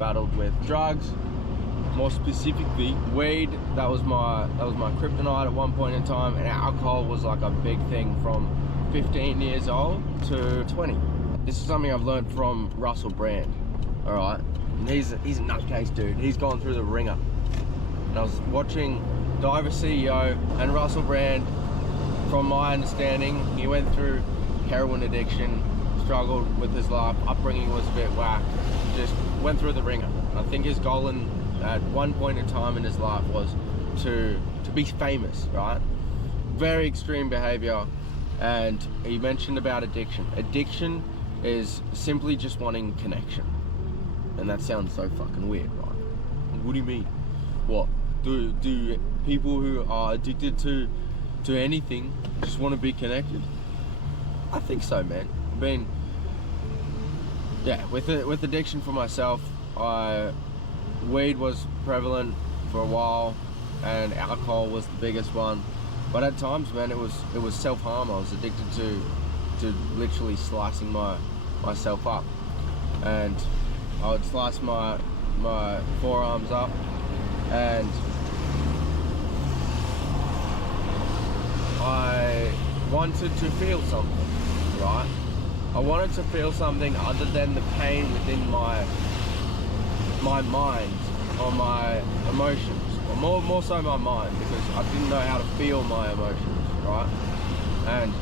battled with drugs, more specifically weed. That was my kryptonite at one point in time, and alcohol was like a big thing from 15 years old to 20. This is something I've learned from Russell Brand. All right, and he's a nutcase dude. He's gone through the ringer. And I was watching Diver CEO and Russell Brand. From my understanding, he went through heroin addiction, struggled with his life, upbringing was a bit whack, just went through the ringer. I think his goal at one point in time in his life was to be famous, right? Very extreme behavior. And he mentioned about addiction. Addiction is simply just wanting connection. And that sounds so fucking weird, right? What do you mean? What? Do people who are addicted to anything just want to be connected? I think so, man. I mean, yeah, with addiction for myself, weed was prevalent for a while, and alcohol was the biggest one. But at times, man, it was self-harm. I was addicted to literally slicing myself up, and I would slice my forearms up, and I wanted to feel something, right? I wanted to feel something other than the pain within my mind or my emotions, or more so my mind, because I didn't know how to feel my emotions, right? And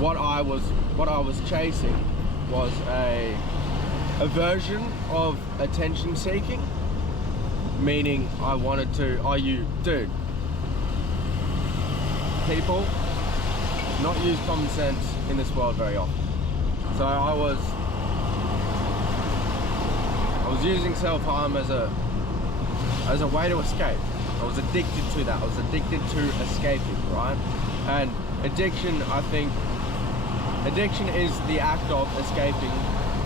what I was chasing was a version of attention seeking, meaning I wanted to, dude, people not use common sense in this world very often. So I was using self-harm as a way to escape. I was addicted to that. I was addicted to escaping, right? And addiction, I think, addiction is the act of escaping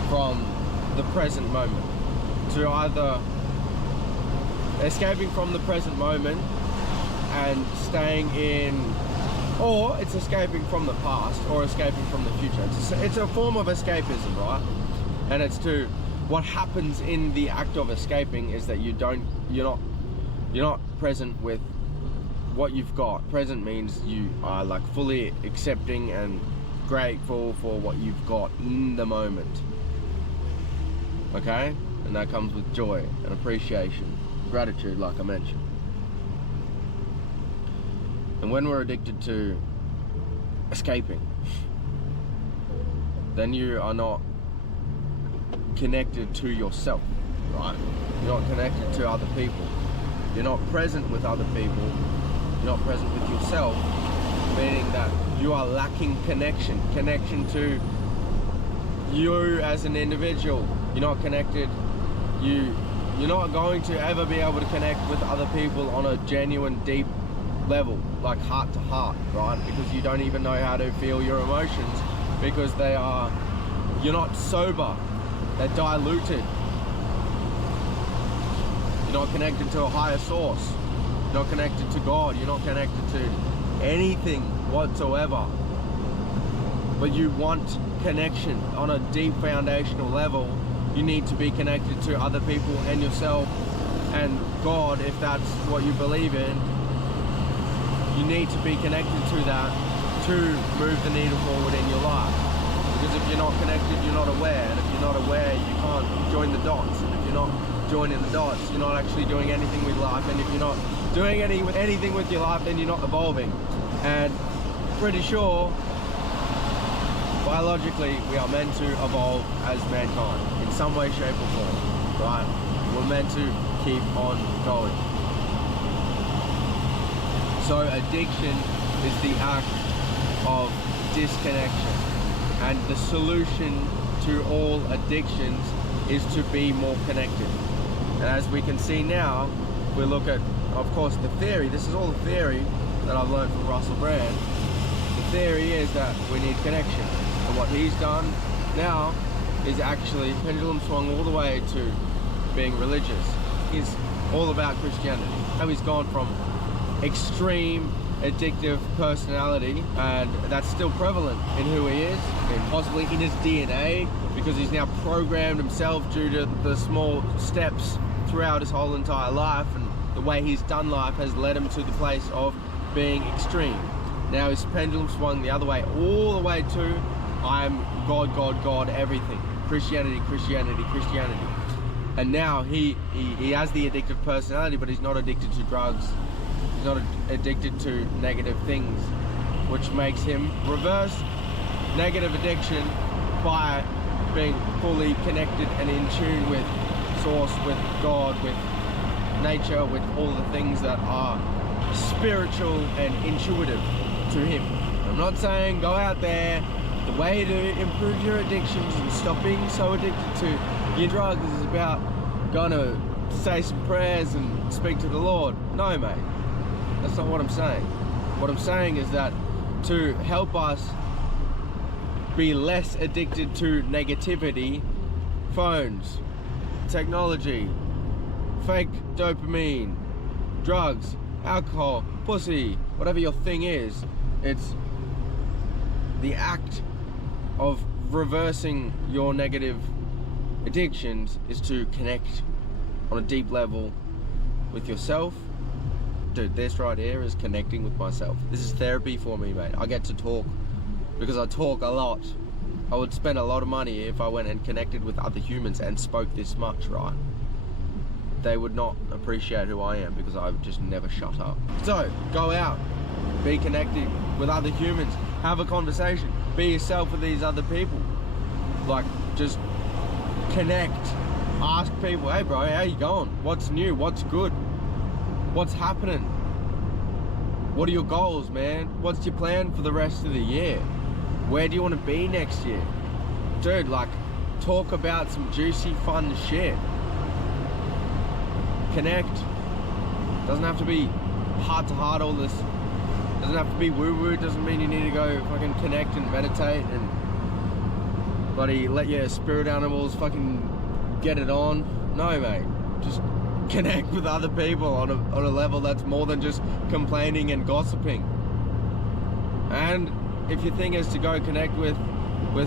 from the present moment. To either escaping from the present moment and staying in, or it's escaping from the past or escaping from the future. It's a form of escapism, right? And it's to, what happens in the act of escaping is that you're not present with what you've got. Present means you are like fully accepting and grateful for what you've got in the moment. Okay? And that comes with joy and appreciation, gratitude, like I mentioned. And when we're addicted to escaping, then you are not connected to yourself, right? You're not connected to other people. You're not present with other people. You're not present with yourself, meaning that you are lacking connection to you as an individual. You're not connected. You're not going to ever be able to connect with other people on a genuine, deep level, like heart to heart, right? Because you don't even know how to feel your emotions, because you're not sober, they're diluted. You're not connected to a higher source. You're not connected to God. You're not connected to anything whatsoever. But you want connection on a deep foundational level. You need to be connected to other people and yourself and God, if that's what you believe in. You need to be connected to that to move the needle forward in your life. Because if you're not connected, you're not aware. And if you're not aware, you can't join the dots. And if you're not joining the dots, you're not actually doing anything with life. And if you're not doing anything with your life, then you're not evolving. And pretty sure, biologically, we are meant to evolve as mankind in some way, shape or form, right? We're meant to keep on going. So addiction is the act of disconnection, and the solution to all addictions is to be more connected. And as we can see now, we look at, of course, the theory. This is all the theory that I've learned from Russell Brand. The theory is that we need connection, and what he's done now is actually pendulum swung all the way to being religious. He's all about Christianity. Now he's gone from extreme addictive personality, and that's still prevalent in who he is and possibly in his DNA, because he's now programmed himself due to the small steps throughout his whole entire life, and the way he's done life has led him to the place of being extreme. Now his pendulum swung the other way, all the way to I'm God, God, God, everything. Christianity, Christianity, Christianity. And now he has the addictive personality, but he's not addicted to drugs. He's not addicted to negative things, which makes him reverse negative addiction by being fully connected and in tune with Source, with God, with nature, with all the things that are spiritual and intuitive to him. I'm not saying go out there. The way to improve your addictions and stop being so addicted to your drugs is about going to say some prayers and speak to the Lord. No, mate. That's not what I'm saying. What I'm saying is that to help us be less addicted to negativity, phones, technology, fake dopamine, drugs, alcohol, pussy, whatever your thing is, it's the act of reversing your negative addictions is to connect on a deep level with yourself. Dude, this right here is connecting with myself. This is therapy for me, mate. I get to talk because I talk a lot. I would spend a lot of money if I went and connected with other humans and spoke this much, right? They would not appreciate who I am because I would just never shut up. So, go out, be connected with other humans, have a conversation, be yourself with these other people. Like, just connect, ask people, hey bro, how you going? What's new? What's good? What's happening? What are your goals, man? What's your plan for the rest of the year? Where do you want to be next year? Dude, like, talk about some juicy, fun shit. Connect. Doesn't have to be heart to heart, all this. Doesn't have to be woo-woo. Doesn't mean you need to go fucking connect and meditate and bloody let your spirit animals fucking get it on. No, mate. Just connect with other people on a level that's more than just complaining and gossiping. And if your thing is to go connect with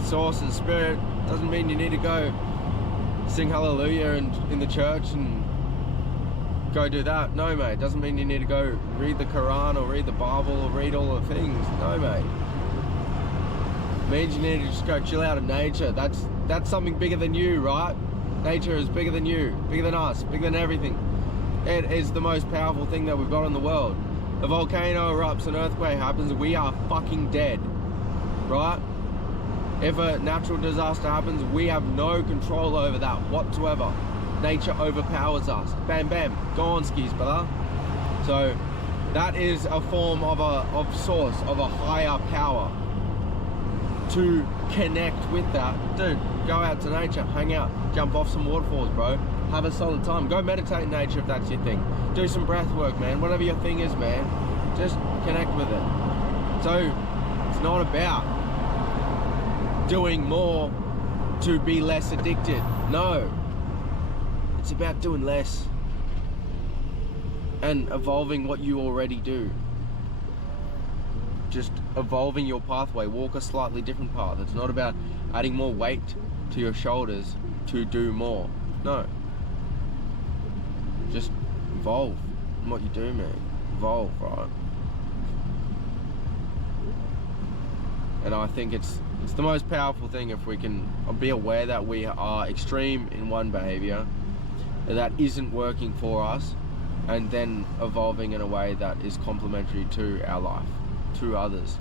Source and Spirit, doesn't mean you need to go sing hallelujah and in the church and go do that. No, mate. Doesn't mean you need to go read the Quran or read the Bible or read all the things. No, mate. It means you need to just go chill out in nature. That's something bigger than you, right? Nature is bigger than you, bigger than us, bigger than everything. It is the most powerful thing that we've got in the world. A volcano erupts, an earthquake happens, we are fucking dead, right? If a natural disaster happens, we have no control over that whatsoever. Nature overpowers us. Bam, bam, go on skis, brother. So that is a form of Source, of a higher power. To connect with that, dude, go out to nature, hang out, jump off some waterfalls, bro. Have a solid time. Go meditate in nature if that's your thing. Do some breath work, man. Whatever your thing is, man. Just connect with it. So it's not about doing more to be less addicted. No. It's about doing less and evolving what you already do. Just evolving your pathway. Walk a slightly different path. It's not about adding more weight to your shoulders to do more. No. Just evolve in what you do, man. Evolve, right? And I think it's the most powerful thing if we can be aware that we are extreme in one behavior that isn't working for us, and then evolving in a way that is complementary to our life, to others.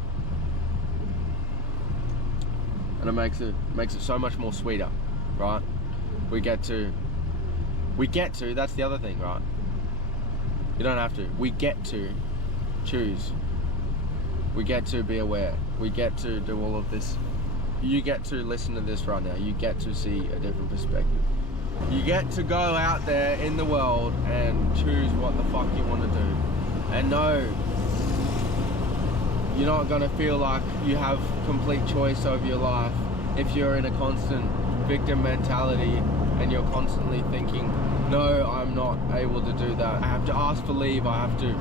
And it makes it so much more sweeter, right? We get to, that's the other thing, right? You don't have to. We get to choose. We get to be aware. We get to do all of this. You get to listen to this right now. You get to see a different perspective. You get to go out there in the world and choose what the fuck you want to do. And no, you're not gonna feel like you have complete choice over your life if you're in a constant victim mentality and you're constantly thinking, no, I'm not able to do that. I have to ask for leave. I have to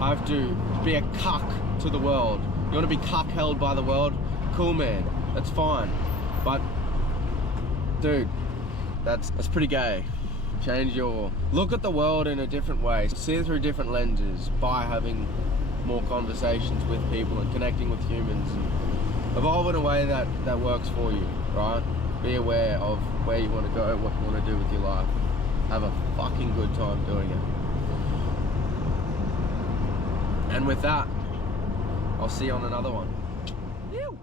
I have to be a cuck to the world. You want to be cuck held by the world? Cool, man, that's fine. But dude, that's pretty gay. Change your look at the world in a different way. See it through different lenses by having more conversations with people and connecting with humans, and evolve in a way that works for you, right? Be aware of where you want to go, what you want to do with your life. Have a fucking good time doing it. And with that, I'll see you on another one. Ew.